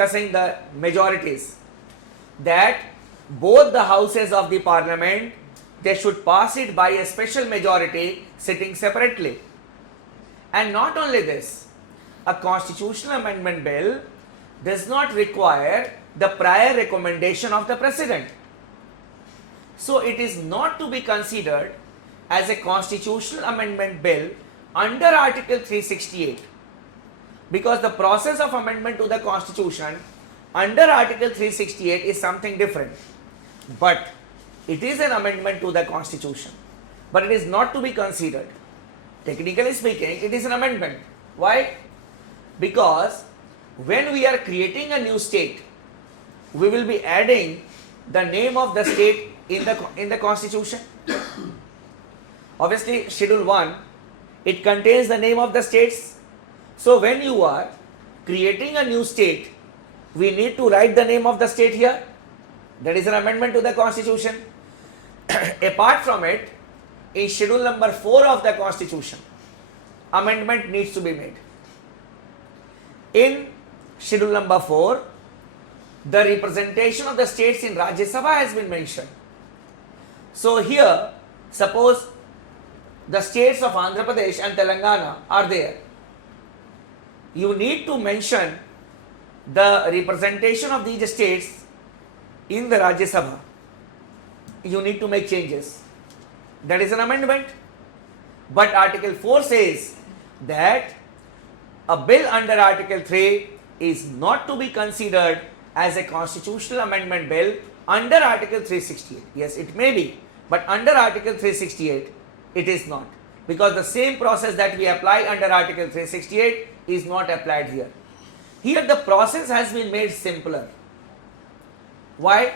discussing the majorities, that both the houses of the parliament, they should pass it by a special majority sitting separately. And not only this, a constitutional amendment bill does not require the prior recommendation of the president. So it is not to be considered as a constitutional amendment bill under Article 368, because the process of amendment to the constitution under Article 368 is something different. But it is an amendment to the constitution, but it is not to be considered. Technically speaking, it is an amendment. Why? Because when we are creating a new state, we will be adding the name of the state in the constitution. Obviously, Schedule 1, it contains the name of the states. So when you are creating a new state, we need to write the name of the state here. That is an amendment to the constitution. Apart from it, in schedule number 4 of the constitution, amendment needs to be made. In schedule number 4, the representation of the states in Rajya Sabha has been mentioned. So here, suppose the states of Andhra Pradesh and Telangana are there. You need to mention the representation of these states in the Rajya Sabha. You need to make changes. That is an amendment. But Article 4 says that a bill under Article 3 is not to be considered as a constitutional amendment bill under Article 368. Yes, it may be, but under Article 368, it is not. Because the same process that we apply under Article 368 is not applied here. Here the process has been made simpler. Why?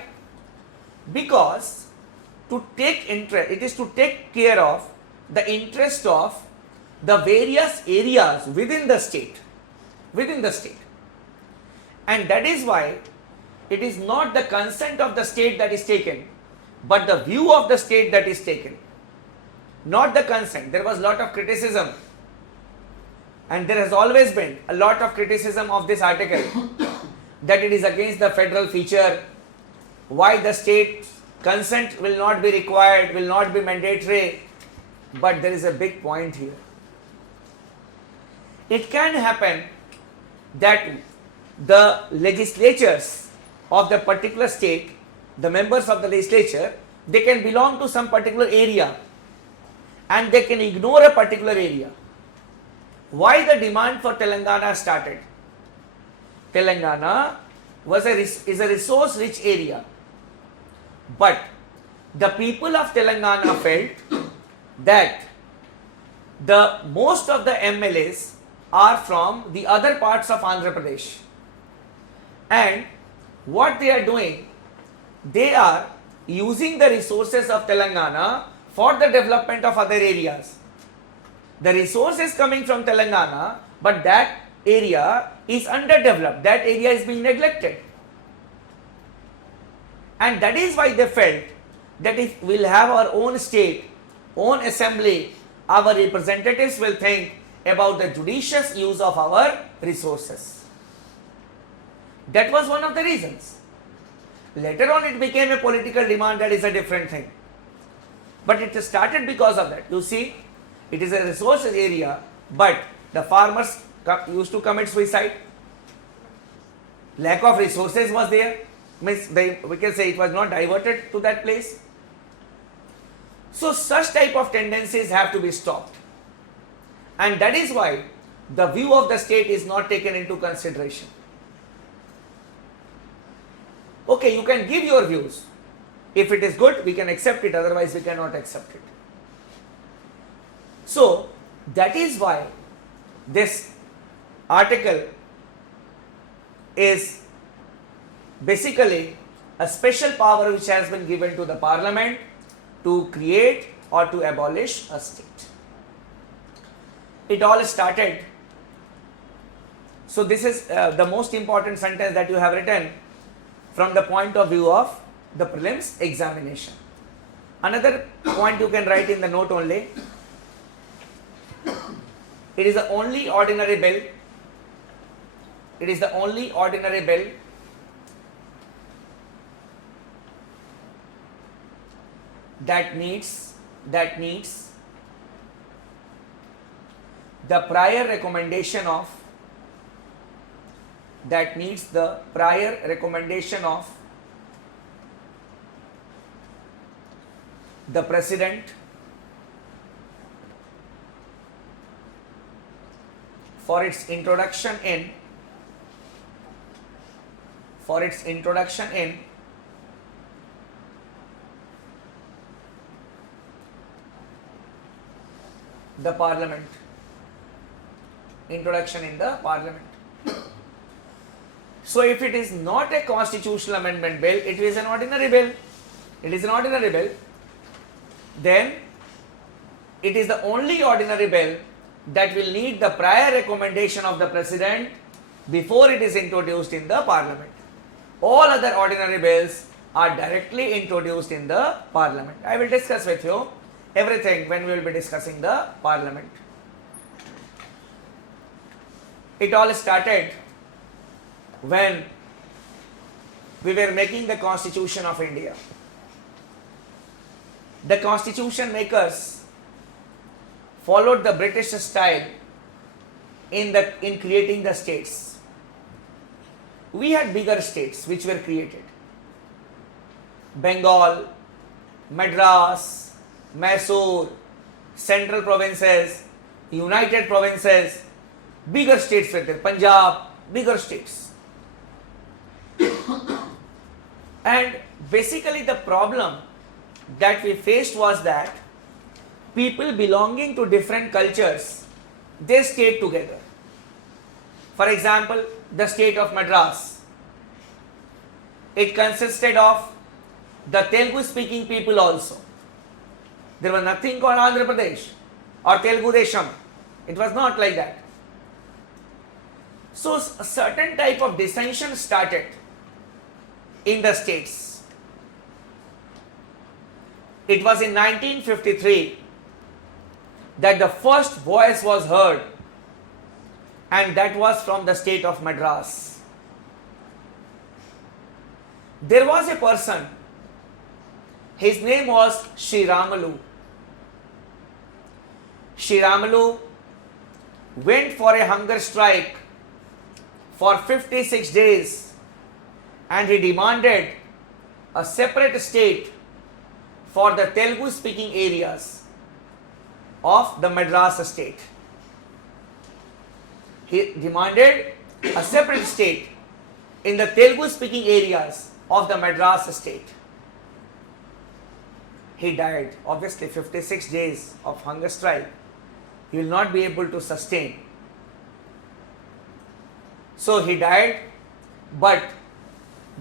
Because it is to take care of the interest of the various areas within the state. And that is why it is not the consent of the state that is taken, but the view of the state that is taken. Not the consent. There was a lot of criticism, and there has always been a lot of criticism of this article that it is against the federal feature. Why the state consent will not be required, will not be mandatory. But there is a big point here. It can happen that the legislatures of the particular state, the members of the legislature, they can belong to some particular area and they can ignore a particular area. Why the demand for Telangana started? Telangana is a resource rich area, but the people of Telangana felt that the most of the MLAs are from the other parts of Andhra Pradesh, and what they are doing, they are using the resources of Telangana for the development of other areas. The resource is coming from Telangana, but that area is underdeveloped, that area is being neglected. And that is why they felt that if we will have our own state, own assembly, our representatives will think about the judicious use of our resources. That was one of the reasons. Later on it became a political demand, that is a different thing. But it started because of that. You see, it is a resources area, but the farmers used to commit suicide. Lack of resources was there. Means we can say it was not diverted to that place. So such type of tendencies have to be stopped. And that is why the view of the state is not taken into consideration. Okay, you can give your views. If it is good, we can accept it, otherwise we cannot accept it. So that is why this article is basically a special power which has been given to the parliament to create or to abolish a state. It all started. So this is the most important sentence that you have written from the point of view of the prelims examination. Another point you can write in the note only. It is the only ordinary bill It is the only ordinary bill that needs the prior recommendation of the President for its introduction in the Parliament. Introduction in the Parliament. So if it is not a constitutional amendment bill, it is an ordinary bill. Then it is the only ordinary bill that will need the prior recommendation of the President before it is introduced in the Parliament. All other ordinary bills are directly introduced in the Parliament. I will discuss with you everything when we will be discussing the Parliament. It all started when we were making the Constitution of India. The Constitution makers followed the British style in creating the states. We had bigger states which were created. Bengal, Madras, Mysore, Central Provinces, United Provinces, bigger states were there. Punjab, bigger states. And basically the problem that we faced was that people belonging to different cultures, they stayed together. For example, the state of Madras, it consisted of the Telugu speaking people also. There was nothing called Andhra Pradesh or Telugu Desham. It was not like that. So a certain type of dissension started in the states. It was in 1953 that the first voice was heard, and that was from the state of Madras. There was a person, his name was Sri Ramalu. Sri Ramalu went for a hunger strike for 56 days and he demanded a separate state for the Telugu speaking areas of the Madras state. He demanded a separate state in the Telugu speaking areas of the Madras state. He died. Obviously 56 days of hunger strike, he will not be able to sustain. So he died, but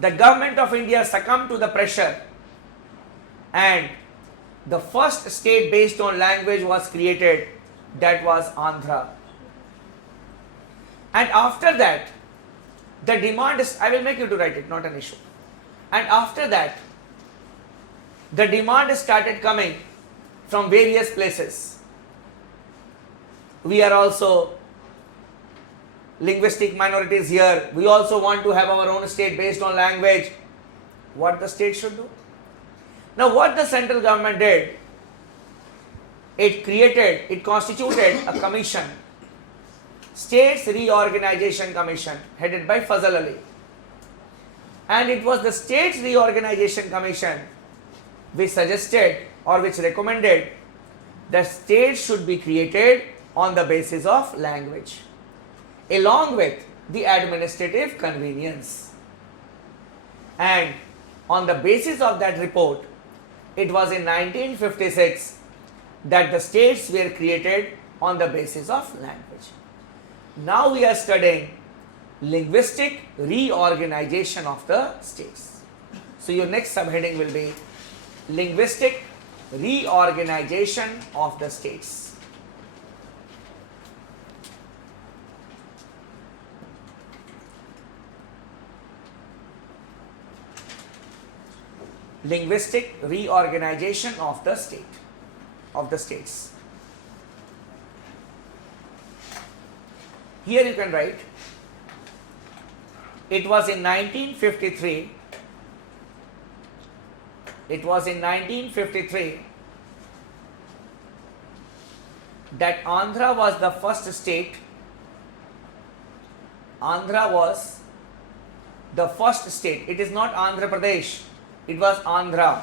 the government of India succumbed to the pressure and the first state based on language was created, that was Andhra. And after that, the demand is, I will make you to write it, not an issue. And after that, the demand started coming from various places. We are also linguistic minorities here. We also want to have our own state based on language. What the state should do? Now what the central government did, it constituted a commission, States Reorganization Commission, headed by Fazal Ali. And it was the States Reorganization Commission which suggested or which recommended that states should be created on the basis of language, along with the administrative convenience. And on the basis of that report, it was in 1956 that the states were created on the basis of language. Now we are studying linguistic reorganization of the states. So your next subheading will be linguistic reorganization of the states. Linguistic reorganization of the states. Here you can write It was in 1953. It was in 1953 that Andhra was the first state. Andhra was the first state. It is not Andhra Pradesh. It was Andhra.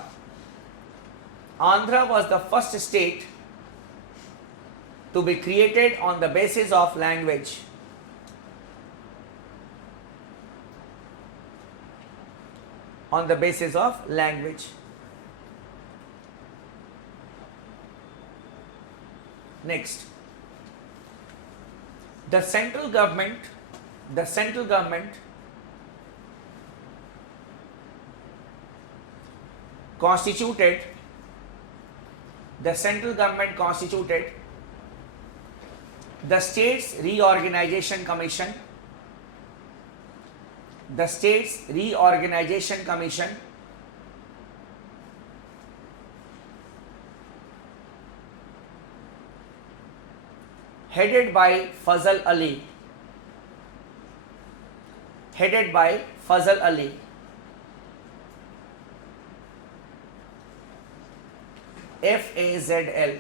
Andhra was the first state to be created on the basis of language. On the basis of language. Next, the central government constituted the States Reorganization Commission. The States Reorganization Commission headed by Fazal Ali. Headed by Fazal Ali. F-A-Z-L.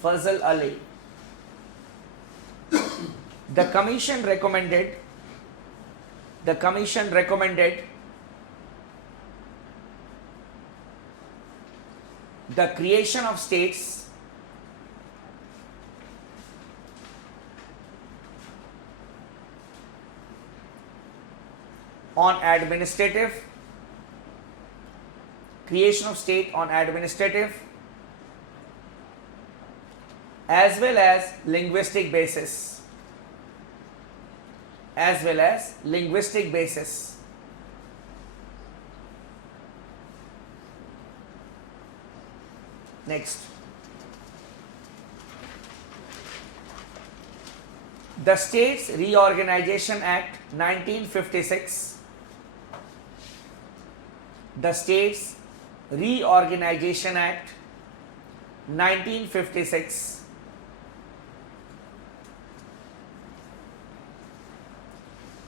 Fazal Ali. The commission recommended the creation of states on administrative as well as linguistic basis. Next, the States Reorganization Act 1956. The States Reorganization Act 1956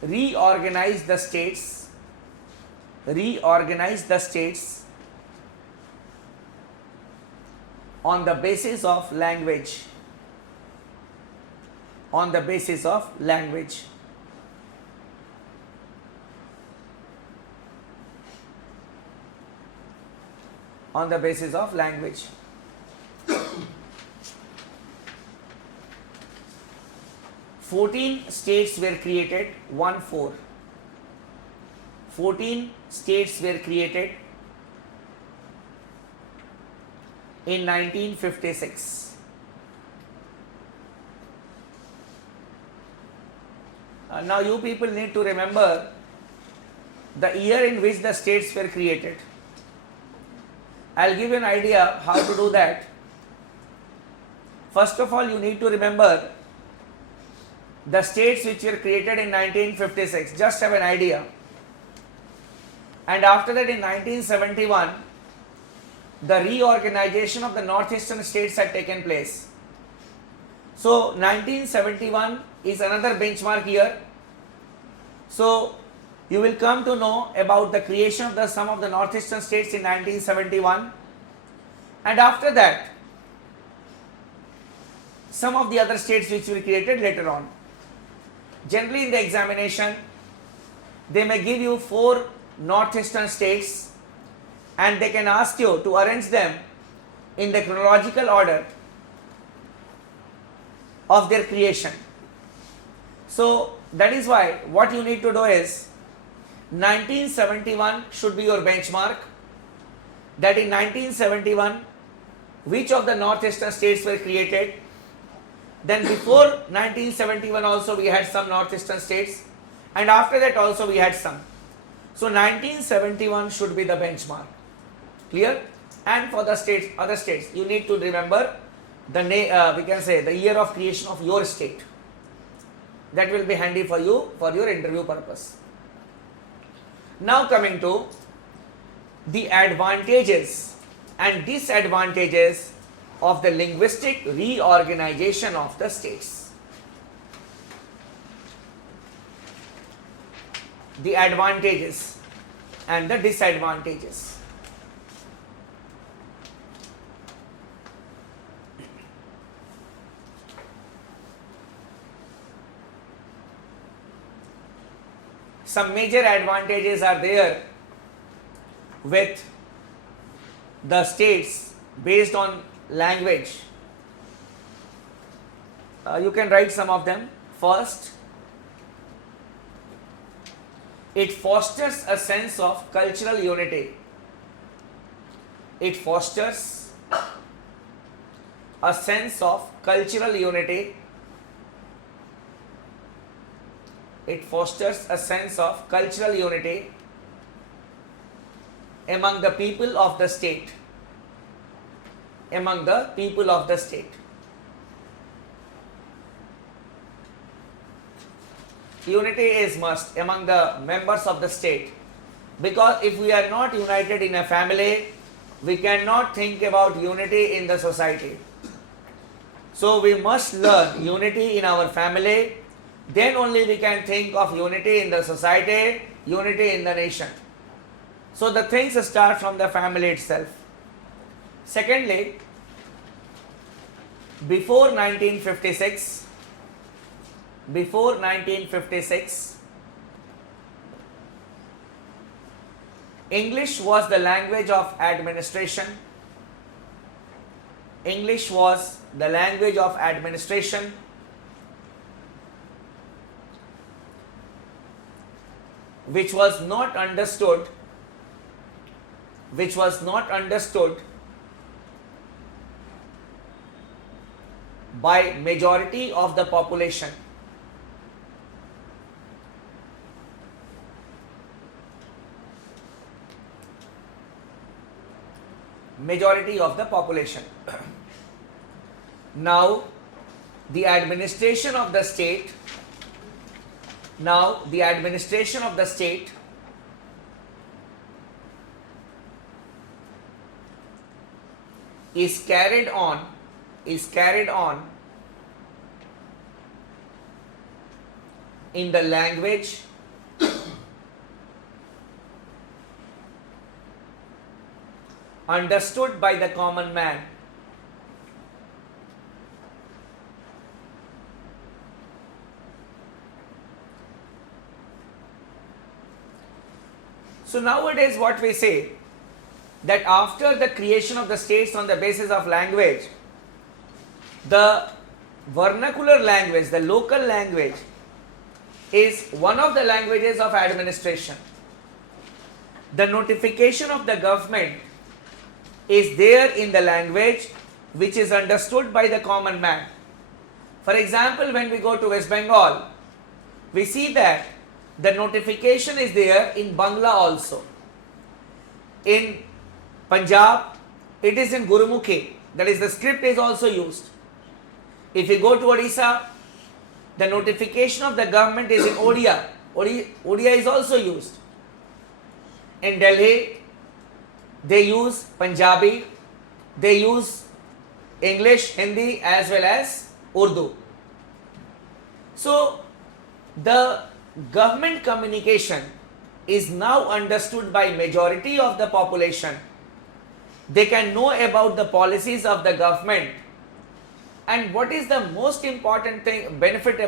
reorganized the states on the basis of language. On the basis of language. On the basis of language. 14 states were created. 14 states were created in 1956. Now you people need to remember the year in which the states were created. I'll give you an idea how to do that. First of all, you need to remember the states which were created in 1956. Just have an idea. And after that, in 1971, the reorganization of the northeastern states had taken place. So 1971 is another benchmark year. So you will come to know about the creation of some of the northeastern states in 1971, and after that some of the other states which were created later on. Generally in the examination they may give you 4 northeastern states and they can ask you to arrange them in the chronological order of their creation. So that is why what you need to do is 1971 should be your benchmark, that in 1971 which of the northeastern states were created. Then before 1971 also we had some northeastern states, and after that also we had some. So 1971 should be the benchmark. Clear? And for the states, other states, you need to remember the we can say the year of creation of your state. That will be handy for you for your interview purpose. Now coming to the advantages and disadvantages of the linguistic reorganization of the states. the advantages and the disadvantages. Some major advantages are there with the states based on language. You can write some of them. First, it fosters a sense of cultural unity. It fosters a sense of cultural unity. It fosters a sense of cultural unity among the people of the state. Among the people of the state. Unity is must among the members of the state, because if we are not united in a family, we cannot think about unity in the society. So we must learn unity in our family, then only we can think of unity in the society, unity in the nation. So the things start from the family itself. Secondly, before 1956, English was the language of administration. English was the language of administration. Which was not understood by majority of the population. Majority of the population. Now the administration of the state is carried on in the language understood by the common man. So nowadays what we say, that after the creation of the states on the basis of language, the vernacular language, the local language, is one of the languages of administration. The notification of the government is there in the language which is understood by the common man. For example, when we go to West Bengal, we see that the notification is there in Bangla also. In Punjab, it is in Gurumukhi, that is the script is also used. If you go to Odisha, the notification of the government is in Odia. Odia is also used. In Delhi, they use Punjabi, they use English, Hindi as well as Urdu. So the government communication is now understood by majority of the population. They can know about the policies of the government, and what is the most important thing, benefit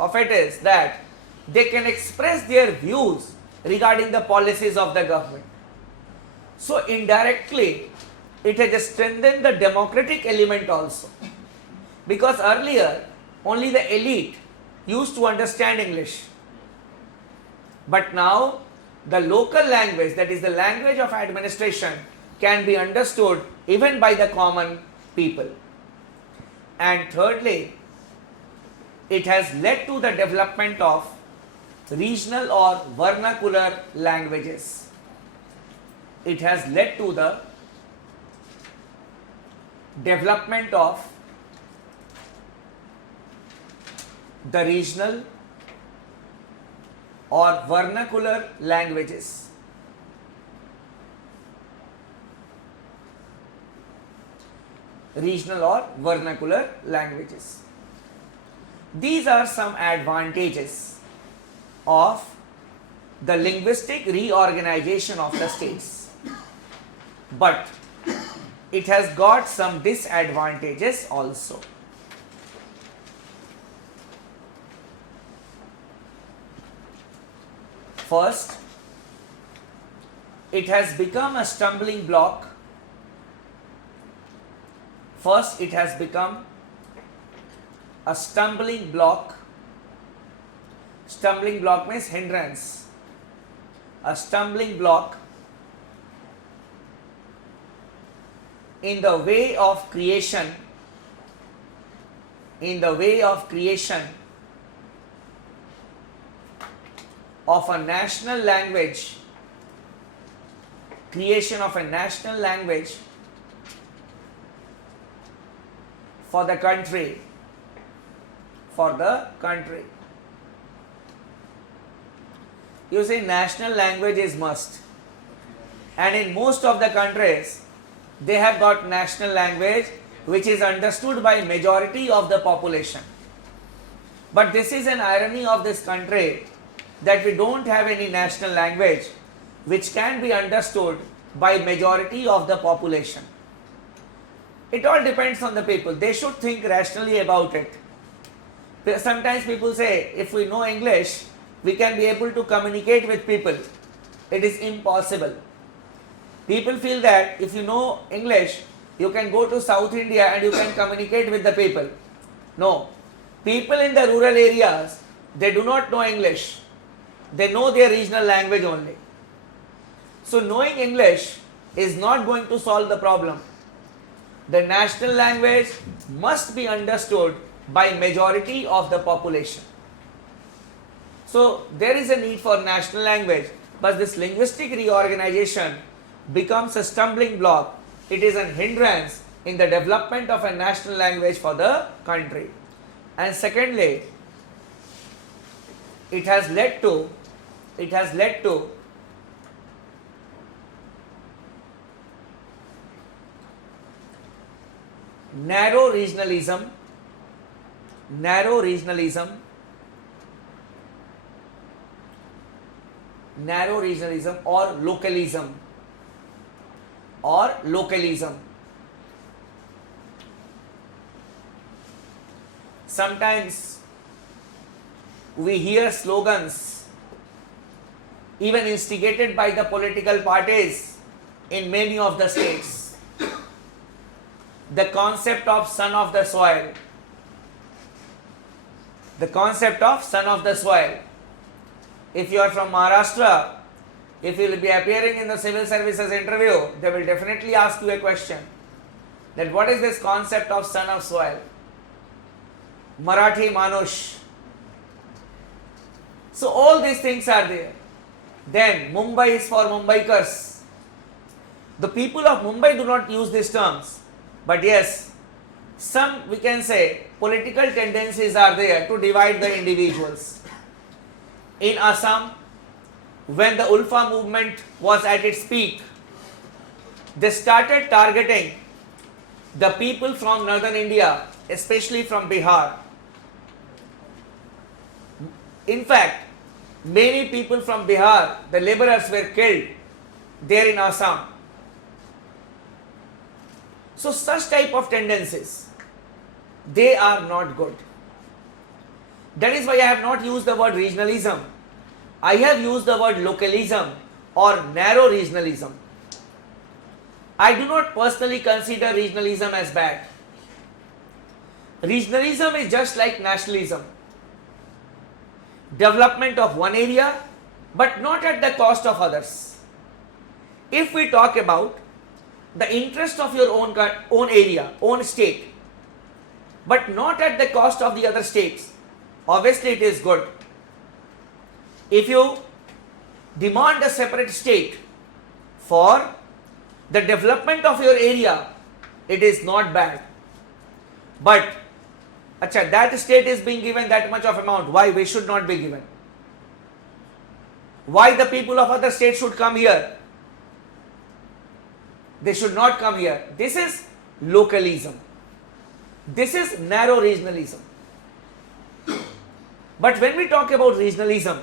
of it is that they can express their views regarding the policies of the government. So indirectly it has strengthened the democratic element also, because earlier only the elite used to understand English, but now the local language, that is the language of administration, can be understood even by the common people. And thirdly, it has led to the development of regional or vernacular languages. It has led to the development of the regional or vernacular languages. Regional or vernacular languages. These are some advantages of the linguistic reorganization of the states. But it has got some disadvantages also. First, it has become a stumbling block. First, it has become a stumbling block. Stumbling block means hindrance. A stumbling block in the way of creation, of a national language, creation of a national language for the country, You see, national language is must, and in most of the countries they have got national language which is understood by majority of the population. But this is an irony of this country, that we don't have any national language which can be understood by majority of the population. It all depends on the people. They should think rationally about it. Sometimes people say, if we know English, we can be able to communicate with people. It is impossible. People feel that if you know English, you can go to South India and you can communicate with the people. No. People in the rural areas, they do not know English. They know their regional language only. So knowing English is not going to solve the problem. The national language must be understood by majority of the population. So there is a need for national language, but this linguistic reorganization becomes a stumbling block. It is an hindrance in the development of a national language for the country. And secondly, it has led to narrow regionalism or localism. Sometimes we hear slogans even instigated by the political parties in many of the states. The concept of son of the soil. If you are from Maharashtra, if you will be appearing in the civil services interview, they will definitely ask you a question, that what is this concept of son of soil? Marathi Manush. So all these things are there. Then Mumbai is for Mumbaikars. The people of Mumbai do not use these terms, but yes, some, we can say, political tendencies are there to divide the individuals. In Assam, when the Ulfa movement was at its peak, they started targeting the people from northern India, especially from Bihar. In fact, many people from Bihar, the laborers, were killed there in Assam. So such type of tendencies, they are not good. That is why I have not used the word regionalism. I have used the word localism or narrow regionalism. I do not personally consider regionalism as bad. Regionalism is just like nationalism. Development of one area, but not at the cost of others. If we talk about the interest of your own area, own state, but not at the cost of the other states, obviously it is good. If you demand a separate state for the development of your area, it is not bad. But that state is being given that much of amount, why we should not be given? Why the people of other states should come here? They should not come here. This is localism. This is narrow regionalism. But when we talk about regionalism,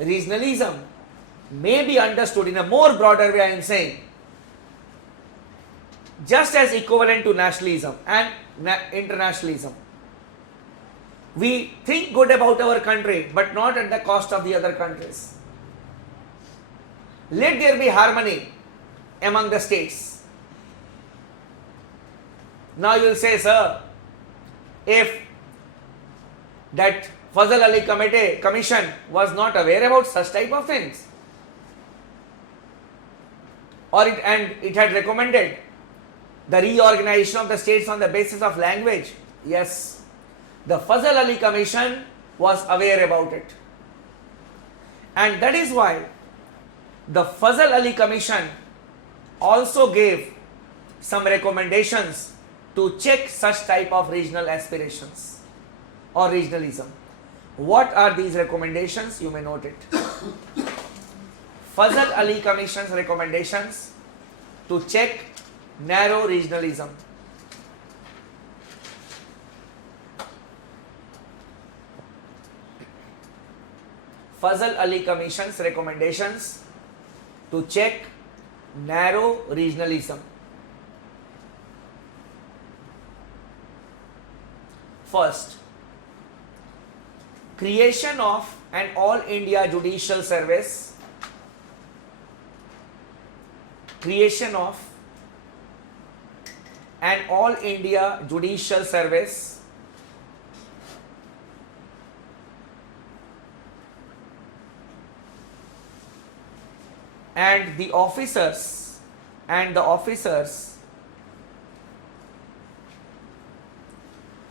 regionalism may be understood in a more broader way, I am saying, just as equivalent to nationalism and internationalism. We think good about our country, but not at the cost of the other countries. Let there be harmony among the states. Now you will say, sir, if that Fazal Ali Commission was not aware about such type of things, or it had recommended the reorganization of the states on the basis of language. Yes, the Fazal Ali Commission was aware about it. And that is why the Fazal Ali Commission also gave some recommendations to check such type of regional aspirations or regionalism. What are these recommendations? You may note it. Fazal Ali Commission's recommendations to check narrow regionalism. Fazal Ali Commission's recommendations to check narrow regionalism. First, creation of an all India judicial service. Creation of an all India judicial service and the officers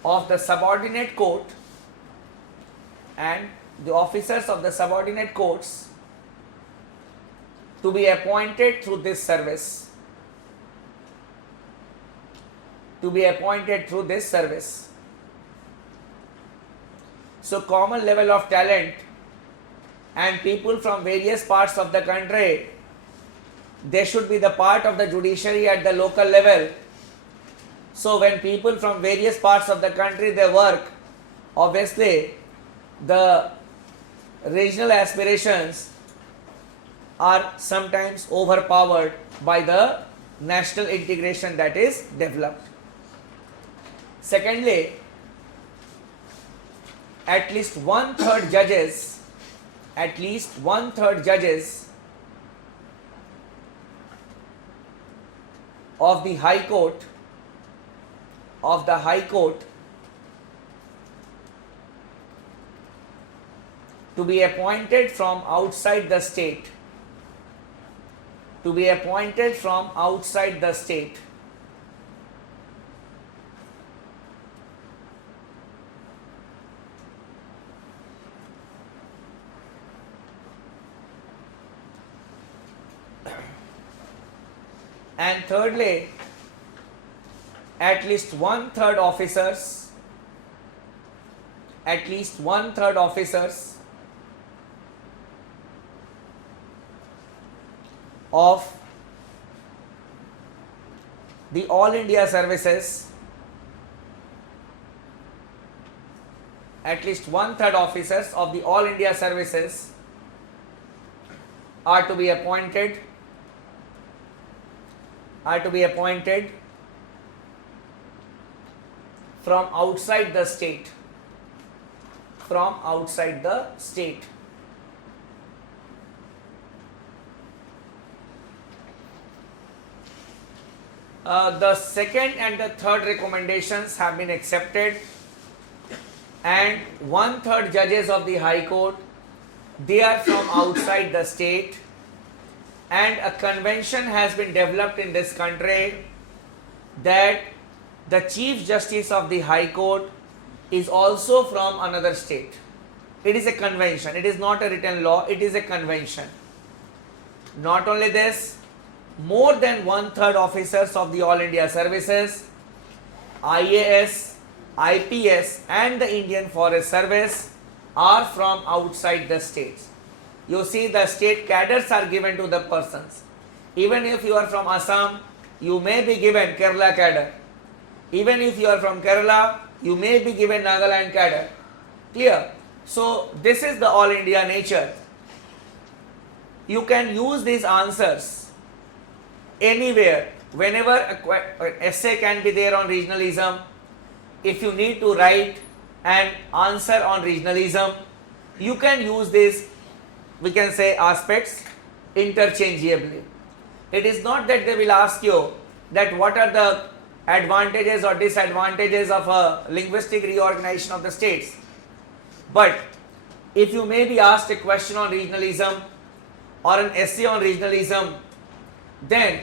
of the subordinate court and the officers of the subordinate courts to be appointed through this service. To be appointed through this service. So common level of talent and people from various parts of the country, they should be the part of the judiciary at the local level. So when people from various parts of the country they work, obviously the regional aspirations are sometimes overpowered by the national integration that is developed. Secondly, at least one-third judges of the High Court to be appointed from outside the state. To be appointed from outside the state. And thirdly, at least one-third officers of the All India services, at least one-third officers of the All India services are to be appointed from outside the state. The second and the third recommendations have been accepted, and one-third judges of the High Court, they are from outside the state, and a convention has been developed in this country that the Chief Justice of the High Court is also from another state. It is a convention, it is not a written law, it is a convention. Not only this, more than one-third officers of the All India services, IAS, IPS and the Indian Forest Service are from outside the states. You see, the state cadres are given to the persons. Even if you are from Assam, you may be given Kerala cadre. Even if you are from Kerala, you may be given Nagaland cadre. Clear? So this is the all India nature. you can use these answers anywhere. Whenever an essay can be there on regionalism, if you need to write an answer on regionalism, you can use these, we can say, aspects interchangeably. It is not that they will ask you that what are the advantages or disadvantages of a linguistic reorganization of the states. But if you may be asked a question on regionalism or an essay on regionalism, then